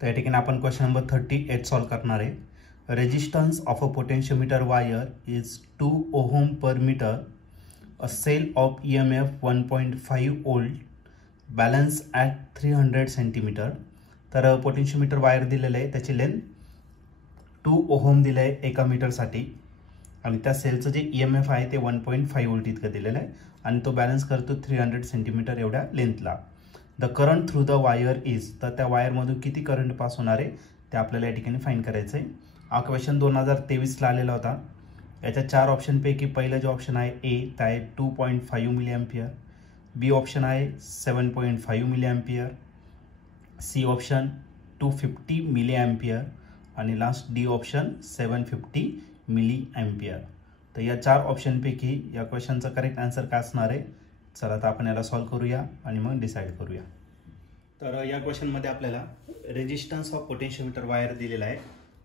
तर या ठिकाणी आपण क्वेश्चन नंबर 38 सॉल्व करणार आहे. Resistance of a potentiometer wire is 2 ohm per metre. A cell of EMF 1.5 volt balance at 300 centimetre. तर पोटेन्शियोमीटर वायर दिलेलं आहे, त्याची लेंथ 2 ओहम दिलं आहे एका मीटरसाठी आणि त्या सेलचं जे EMF आहे ते 1.5 वोल्ट इतकं दिलेलं आहे आणि तो बॅलन्स करतो 300 सेंटीमीटर एवढ्या लेंथला. The current through the wire is, तर त्या वायरमधून किती करंट पास होणार आहे ते आपल्याला या ठिकाणी फाईंड करायचं आहे. हा क्वेश्चन 2023ला आलेला होता. याच्या 4 ऑप्शनपैकी पहिलं जे ऑप्शन आहे ए ते आहे 2.5 मिली एम्पियर, बी ऑप्शन आहे 7.5 milliampere, C option 250 milliampere आणि last D option 750 milliampere. तर या 4 ऑप्शनपैकी या क्वेश्चनचा करेक्ट आन्सर काय असणार आहे? चला तर आपण याला सॉल्व करूया आणि मग डिसाईड करूया. तर या क्वेश्चनमध्ये आपल्याला रेजिस्टन्स ऑफ पोटेन्शियोमीटर वायर दिलेला आहे.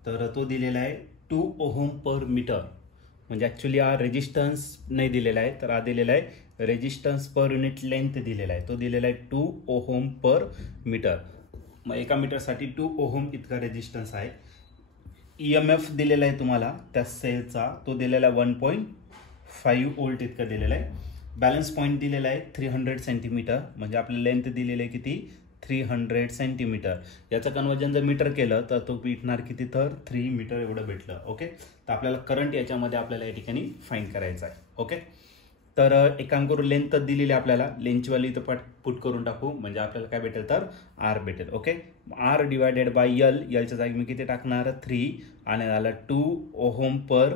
तर तो दिलेला आहे 2 ओहम पर मीटर. म्हणजे ॲक्च्युली हा रेजिस्टन्स नाही दिलेला आहे, तर हा दिलेला आहे रेजिस्टन्स पर युनिट लेंथ दिलेला आहे. तो दिलेला आहे 2 ओहम पर मीटर. मग एका मीटरसाठी 2 ओहम इतका रेजिस्टन्स आहे. EMF दिलेला आहे तुम्हाला त्या सेलचा, तो दिलेला आहे 1.5 वोल्ट इतका दिलेला आहे. बॅलन्स पॉईंट दिलेला आहे 300 सेंटीमीटर. म्हणजे आपली लेंथ दिलेली आहे किती? 300 सेंटीमीटर. याचं कन्वर्जन जर मीटर केलं तर तो भेटणार किती? तर 3 मीटर एवढं भेटलं. ओके, तर आपल्याला करंट याच्यामध्ये आपल्याला या ठिकाणी फाईंड करायचा आहे. ओके, तर एक काम करू, लेंथ दिलेली आपल्याला, लेंथची व्हॅल्यू इथं पुट करून टाकू. म्हणजे आपल्याला काय भेटेल? तर R भेटेल. Okay, R divided by L. Lच्या जागी मी किती टाकणार? 3 आणि झाला 2 ओहम पर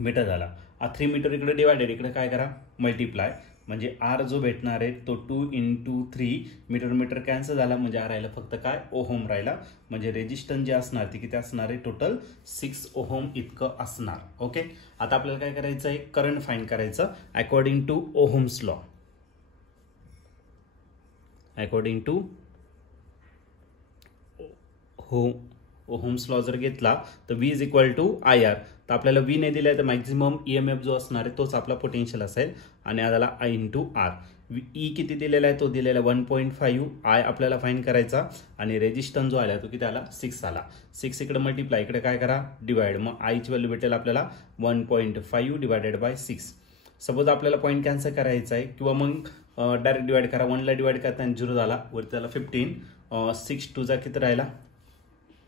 मीटर झाला. 3 मीटर इकडे डिवायडेड, इकडे काय करा? मल्टिप्लाय. म्हणजे R जो भेटणार आहे तो 2 × 3 मीटर कॅन्सल झाला. म्हणजे R राहिला फक्त काय? ओहम राहिला. म्हणजे रेजिस्टन्स जे असणार ते किती असणार आहे? टोटल 6 ओहम इतकं असणार. ओके, आता आपल्याला काय करायचं आहे? करंट फाइंड करायचं according to Ohm's law. According to Ohm's law जर घेतला तर V is equal to IR. तर आपल्याला V नाही दिलाय तर मॅक्झिमम EMF जो असणार आहे तोच आपला पोटेन्शियल असेल आणि आला I × R. E किती दिलेला आहे? तो दिलेला 1.5. I आपल्याला फाइंड करायचा आणि रेजिस्टन्स जो आला तो किती आला? 6 आला. 6 इकडे मल्टिप्लाय, इकडे काय करा? डिवाइड. मग I ची व्हॅल्यू भेटेल आपल्याला 1.5 डिवायडेड बाय 6. सपोज आपल्याला पॉईंट कॅन्सल करायचा आहे किंवा मग डायरेक्ट डिवाइड करा. 1 ला डिवाइड करताना 0 झाला, वरती त्याला 15. 6 2 जा किती राहिला?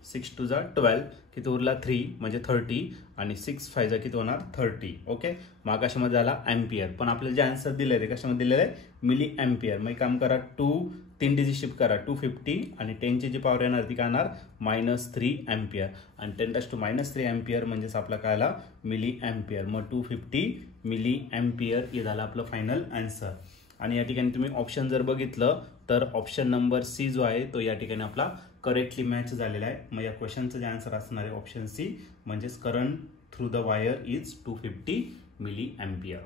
6 2 जा 12, किती उरला? 3 म्हणजे 30 आणि 6 5 जा किती होणार? 30. ओके, मग कशामध्ये झाला? एम्पियर. पण आपल्याला जे आन्सर दिले आहे कशामध्ये दिलेलं आहे? Milliampere. मग काम करा, 2 3 डिजिट शिफ्ट करा, 250 आणि 10 ची जी पॉवर येणार ती काय येणार? -3 एम्पियर. आणि 10⁻³ एम्पियर म्हणजेच आपला काय आला? Milliampere. मग 250 मिली एम्पियर हे झालं आपलं फायनल आन्सर. आणि या ठिकाणी तुम्ही ऑप्शन जर बघितलं तर ऑप्शन नंबर सी जो आहे तो या ठिकाणी आपला करेक्टली मॅच झालेला आहे. मग या क्वेश्चनचं जे आन्सर असणार आहे ऑप्शन सी, म्हणजेच current through the wire is 250 milli ampere.